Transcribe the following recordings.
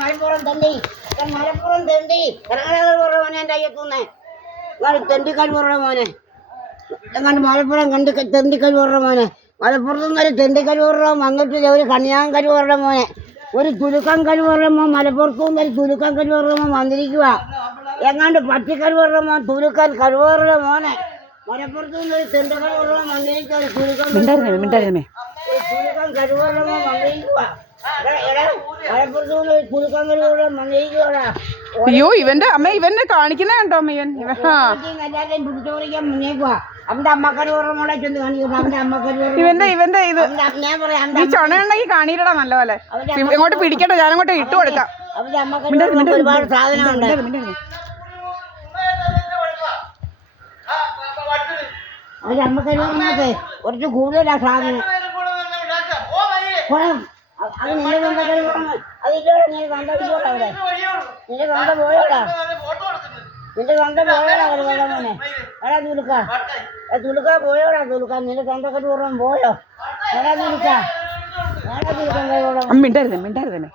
മലപ്പുറം തെണ്ടി മലപ്പുറം തെണ്ടി കർണാടക മോനെ എൻ്റെ അയ്യത്തുന്നേ തെണ്ടിക്കൽ പോറ മോനെ എങ്ങാണ്ട് മലപ്പുറം തെണ്ടിക്കൽ പോറ മോനെ മലപ്പുറത്ത് നിന്നൊരു തെണ്ടിക്കൽ പോറ അങ്ങോട്ട് ഒരു കന്യാങ്കൽ പോറ മോനെ ഒരു തുലുക്കം കരുവറ മോൻ മലപ്പുറത്തു നിന്നൊരു തുലുക്കം കരുവറ മോൻ വന്നിരിക്കുക എങ്ങാണ്ട് പട്ടിക്കൽ പോറ മോൻ തുലുക്കാൻ കരുവറ മോനെ മലപ്പുറത്തു നിന്നൊരു തെണ്ടിക്കൽ പോറ മോൻ വന്നിരിക്കുക ഒരു തുലുക്കം കരുവറ മോൻ വന്നിരിക്കുക അയ്യോ ഇവന്റെ അമ്മ ഇവന്റെ കാണിക്കുന്ന കണ്ടോ അമ്മ ഇവൻ ഇവന്റെ ഇവന്റെ ഇത് ഈ ചുണയുണ്ടെങ്കിൽ കാണിയിട്ടാ നല്ല പോലെ ഇങ്ങോട്ട് പിടിക്കട്ടെ ഞാനങ്ങോട്ട് ഇട്ട് കൊടുക്കാം ഒരുപാട് സാധനമുണ്ട് അവന്റെ അമ്മക്കരുവറൊക്കെ കുറച്ച് കൂടുതലാ സാധനം അത് നിന്റെ അതില്ലോടെ നീ കണ്ടോടെ അവിടെ നിന്റെ കണ്ട പോയോടാ നിന്റെ കണ്ട പോയോടാ ഒരു വെള്ളം മോനെ എടാ തുലുക്ക പോയോടാ തുലുക്ക നിന്റെ കണ്ടൊക്കെ ദൂരം പോയോ എടാ തുലുക്കം മിണ്ടായിരുന്നേ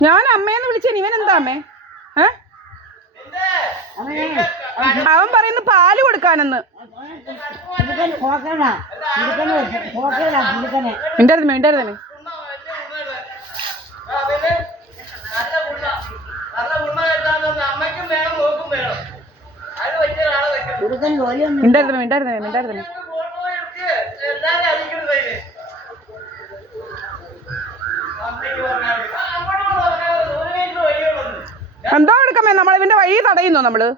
ഞാൻ അമ്മേന്ന് വിളിച്ചേ ഇവൻ എന്താ അമ്മേ അവൻ പറയുന്നു പാല് കൊടുക്കാനെന്ന് മിണ്ടായിരുന്നേ എന്തോ എടുക്കമേ നമ്മൾ ഇവന്റെ വഴി തടയുന്നോ നമ്മള്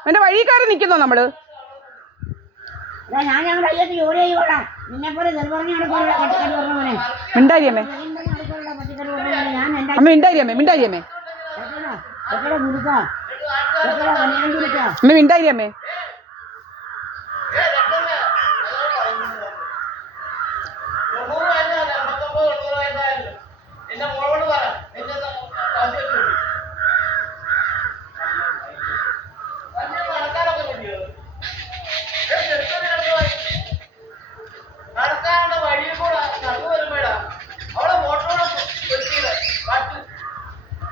ഇവന്റെ വഴിക്കാരെ നിക്കുന്നോ നമ്മള് മിണ്ടാരിയമ്മേ അമ്മ മിണ്ടാരിയമ്മേ അമ്മ മിണ്ടാരിയമ്മേ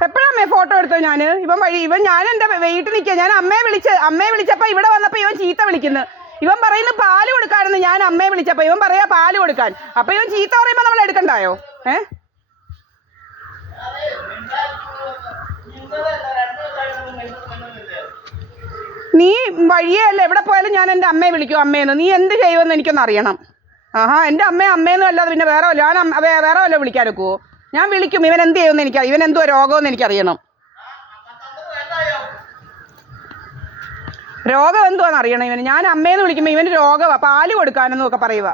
എപ്പോഴമ്മേ ഫോട്ടോ എടുത്തോ ഞാന് ഇവൻ ഞാൻ എന്റെ വീട്ടിൽ നിൽക്കുക ഞാൻ അമ്മയെ വിളിച്ചപ്പോ ഇവിടെ വന്നപ്പോ ഇവൻ ചീത്ത വിളിക്കുന്നു ഇവൻ പറയുന്നു പാല് കൊടുക്കാനെന്ന് ഞാൻ അമ്മയെ വിളിച്ചപ്പോ ഇവൻ പറയാ പാല് കൊടുക്കാൻ അപ്പൊ ഇവൻ ചീത്ത പറയുമ്പോ നമ്മൾ എടുക്കണ്ടായോ നീ വഴിയല്ല എവിടെ പോയാലും ഞാൻ എൻ്റെ അമ്മയെ വിളിക്കും അമ്മയെന്ന് നീ എന്ത് ചെയ്യുമെന്ന് എനിക്കൊന്ന് അറിയണം ആഹാ എൻ്റെ അമ്മയെന്നും അല്ലാതെ പിന്നെ വേറെ വല്ല വിളിക്കാനൊക്കുവോ ഞാൻ വിളിക്കും ഇവൻ എന്ത് ചെയ്യുമെന്ന് എനിക്കറിയാം ഇവൻ എന്തോ രോഗമെന്ന് എനിക്കറിയണം രോഗം എന്തുവാന്ന് അറിയണം ഇവന് ഞാൻ അമ്മയെന്ന് വിളിക്കുമ്പോൾ ഇവന് രോഗമാണ് പാല് കൊടുക്കാനെന്നും ഒക്കെ പറയുക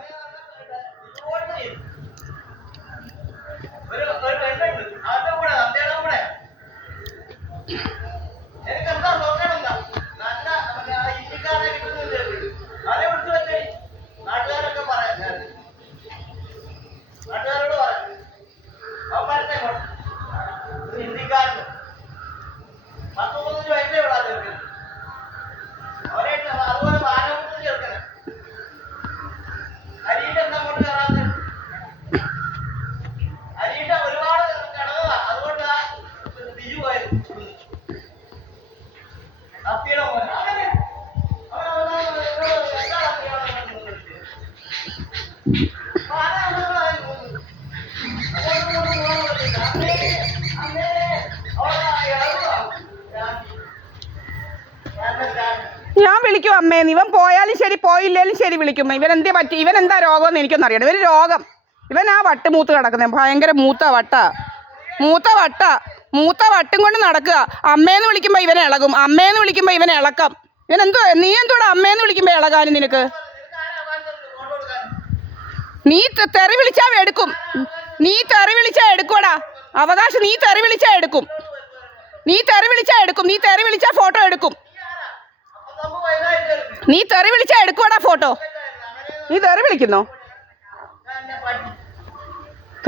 ഞാൻ വിളിക്കും അമ്മേന്ന് ഇവൻ പോയാലും ശരി പോയില്ലേലും ശരി വിളിക്കും ഇവൻ എന്തേ പറ്റി ഇവൻ എന്താ രോഗമെന്ന് എനിക്കൊന്നും അറിയണം ഇവന് രോഗം ഇവൻ ആ വട്ട് മൂത്ത് കിടക്കുന്നത് ഭയങ്കര മൂത്ത വട്ടും കൊണ്ട് നടക്കുക അമ്മേന്ന് വിളിക്കുമ്പോൾ ഇവനെ ഇളകും അമ്മേന്ന് വിളിക്കുമ്പോൾ ഇവനെ ഇളക്കം നീ എന്തോടാ അമ്മേന്ന് വിളിക്കുമ്പോൾ ഇളകാനും നിനക്ക് നീ തെറി വിളിച്ചാ എടുക്കും എടുക്കൂടാ അവകാശം നീ തെറി വിളിച്ചാ എടുക്കും നീ തെറി വിളിച്ചാ ഫോട്ടോ എടുക്കും നീ തെറി വിളിച്ചാ എടുക്കുവാടാ ഫോട്ടോ. നീ തെറി വിളിക്കുന്നോ?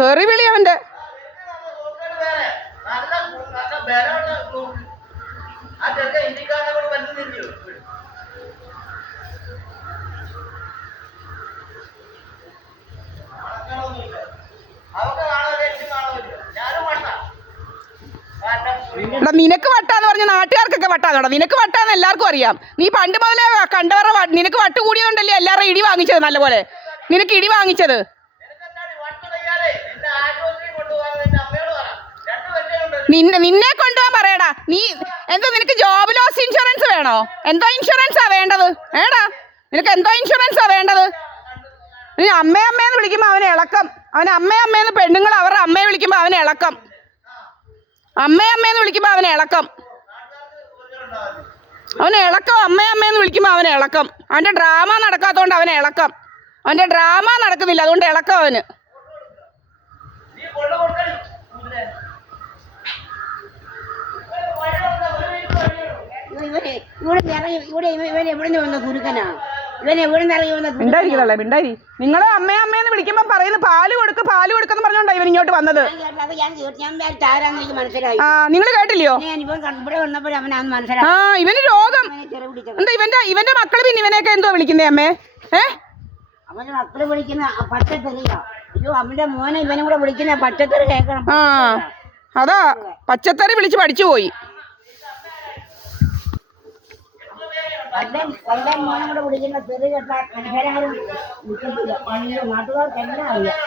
തെറി വിളി അവന്റെ. നിനക്ക് വട്ടാന്ന് പറഞ്ഞ നാട്ടുകാർക്കൊക്കെ വട്ടാന്നോടാ. നിനക്ക് വട്ടാന്ന് എല്ലാവർക്കും അറിയാം. നീ പണ്ട് മുതലേ കണ്ടവരുടെ നിനക്ക് വട്ട് കൂടിയോണ്ടല്ലേ എല്ലാവരും ഇടി വാങ്ങിച്ചത്. നല്ലപോലെ നിനക്ക് ഇടി വാങ്ങിച്ചത്. നിന്നെ കൊണ്ടുപോകാൻ പറയടാ. നീ എന്തോ നിനക്ക് ജോബ് ലോസ് ഇൻഷുറൻസ് വേണോ? എന്തോ ഇൻഷുറൻസാ വേണ്ടത്? ഏടാ നിനക്ക് എന്തോ ഇൻഷുറൻസാ വേണ്ടത്? നീ അമ്മയെന്ന് വിളിക്കുമ്പോൾ അവനെ ഇളക്കം. അവന് അമ്മയെന്ന് പെണ്ണുങ്ങൾ അവരുടെ അമ്മയെ വിളിക്കുമ്പോൾ അവനെ ഇളക്കം. അമ്മയെന്ന് വിളിക്കുമ്പോൾ അവനെ ഇളക്കം. അമ്മയെന്ന് വിളിക്കുമ്പോൾ അവനെ ഇളക്കം. അവൻ്റെ ഡ്രാമ നടക്കാത്തതുകൊണ്ട് അവനെ ഇളക്കം. അവൻ്റെ ഡ്രാമ നടക്കുന്നില്ല, അതുകൊണ്ട് ഇളക്കം അവന്. മിണ്ടായിരിക്കല്ലേ. നിങ്ങളെ അമ്മയെന്ന് വിളിക്കുമ്പോ പറയുന്നത് പാല് കൊടുക്കെന്ന് പറഞ്ഞോണ്ടാ ഇവൻ ഇങ്ങോട്ട് വന്നത്. ആ നിങ്ങൾ കേട്ടില്ലയോ? ആ ഇവന് രോഗം എന്താ? ഇവന്റെ മക്കള് പിന്നെ ഇവനെയൊക്കെ എന്തോ വിളിക്കുന്നേ അമ്മേ? അവന്റെ മക്കള് വിളിക്കുന്ന പച്ചത്തെറിയാ. അയ്യോ അവന്റെ മോനെ ഇവനും കൂടെ വിളിക്കുന്ന പച്ചത്തെറി കേൾക്കണം. ആ അതാ പച്ചത്തെറി വിളിച്ച് പഠിച്ചു പോയി. മോനും കൂടെ വിളിക്കുന്ന തെറി കേട്ടാൽ നാട്ടുകാർക്കെല്ലാം അറിയാം.